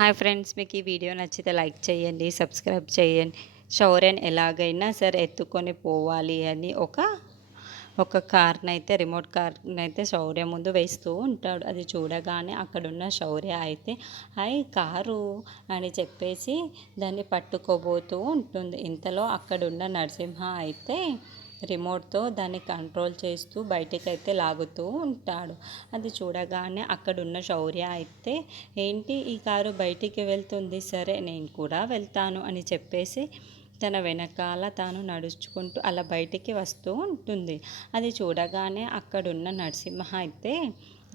Hi friends, మీకు ఈ video నచ్చితే లైక్ చేయండి, సబ్స్క్రైబ్ చేయండి. శౌర్యని ఎలాగైనా సరే ఎత్తుకొని పోవాలి అని ఒక కార్నైతే రిమోట్ కార్నైతే శౌర్య ముందు వేస్తూ ఉంటాడు. అది చూడగానే అక్కడున్న శౌర్య అయితే కారు అని చెప్పేసి దాన్ని పట్టుకోబోతూ ఉంటుంది. ఇంతలో అక్కడున్న నరసింహ అయితే రిమోట్తో దాన్ని కంట్రోల్ చేస్తూ బయటికైతే లాగుతూ ఉంటాడు. అది చూడగానే అక్కడున్న శౌర్య అయితే ఏంటి ఈ కారు బయటికి వెళ్తుంది, సరే నేను కూడా వెళ్తాను అని చెప్పేసి తన వెనకాల తాను నడుచుకుంటూ అలా బయటికి వస్తూ ఉంటుంది. అది చూడగానే అక్కడున్న నరసింహ అయితే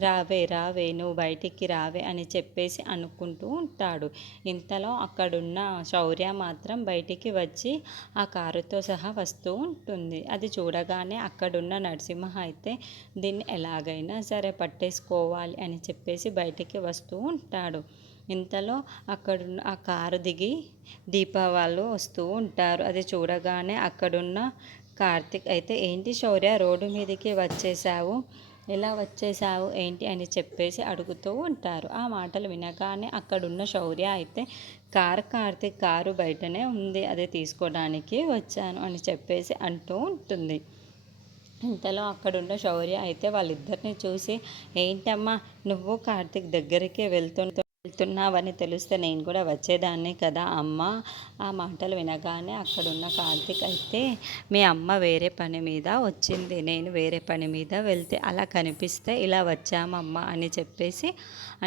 రావే రావే నువ్వు బయటికి రావే అని చెప్పేసి అనుకుంటూ ఉంటాడు. ఇంతలో అక్కడున్న శౌర్య మాత్రం బయటికి వచ్చి ఆ కారుతో సహా వస్తూ ఉంటుంది. అది చూడగానే అక్కడున్న నరసింహ అయితే దీన్ని ఎలాగైనా సరే పట్టేసుకోవాలి అని చెప్పేసి బయటికి వస్తూ ఉంటాడు. ఇంతలో అక్కడున్న ఆ కారు దిగి దీపా వాళ్ళు వస్తూ ఉంటారు. అది చూడగానే అక్కడున్న కార్తిక్ అయితే ఏంటి శౌర్య రోడ్డు మీదకి వచ్చేసావు, ఎలా వచ్చేసావు ఏంటి అని చెప్పేసి అడుగుతూ ఉంటారు. ఆ మాటలు వినగానే అక్కడున్న శౌర్య అయితే కార్తిక్ కారు బయటనే ఉంది, అదే తీసుకోవడానికి వచ్చాను అని చెప్పేసి అంటూ ఉంటుంది. ఇంతలో అక్కడున్న శౌర్య అయితే వాళ్ళిద్దరిని చూసి ఏంటమ్మా నువ్వు కార్తిక్ దగ్గరికి వెళ్తున్నావని తెలిస్తే నేను కూడా వచ్చేదాన్ని కదా అమ్మ. ఆ మాటలు వినగానే అక్కడున్న కార్తిక్ అయితే మీ అమ్మ వేరే పని మీద వచ్చింది, నేను వేరే పని మీద వెళ్తే అలా కనిపిస్తే ఇలా వచ్చామమ్మ అని చెప్పేసి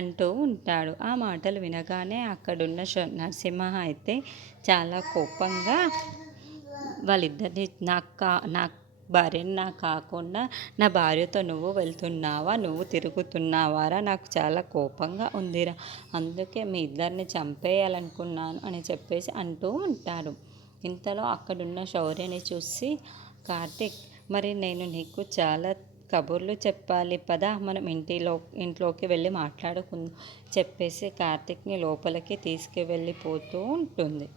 అంటూ ఉంటాడు. ఆ మాటలు వినగానే అక్కడున్న నరసింహ అయితే చాలా కోపంగా వాళ్ళిద్దరిని నాకు భార్యని నాకు కాకుండా నా భార్యతో నువ్వు వెళ్తున్నావా, నువ్వు తిరుగుతున్నావారా, నాకు చాలా కోపంగా ఉందిరా, అందుకే మీ ఇద్దరిని చంపేయాలనుకున్నాను అని చెప్పేసి అంటూ ఉంటాడు. ఇంతలో అక్కడున్న శౌర్యని చూసి కార్తిక్ మరి నేను నీకు చాలా కబుర్లు చెప్పాలి పదా, మనం ఇంట్లోకి వెళ్ళి మాట్లాడుకుందాం చెప్పేసి కార్తిక్ని లోపలికి తీసుకువెళ్ళిపోతూ ఉంటుంది.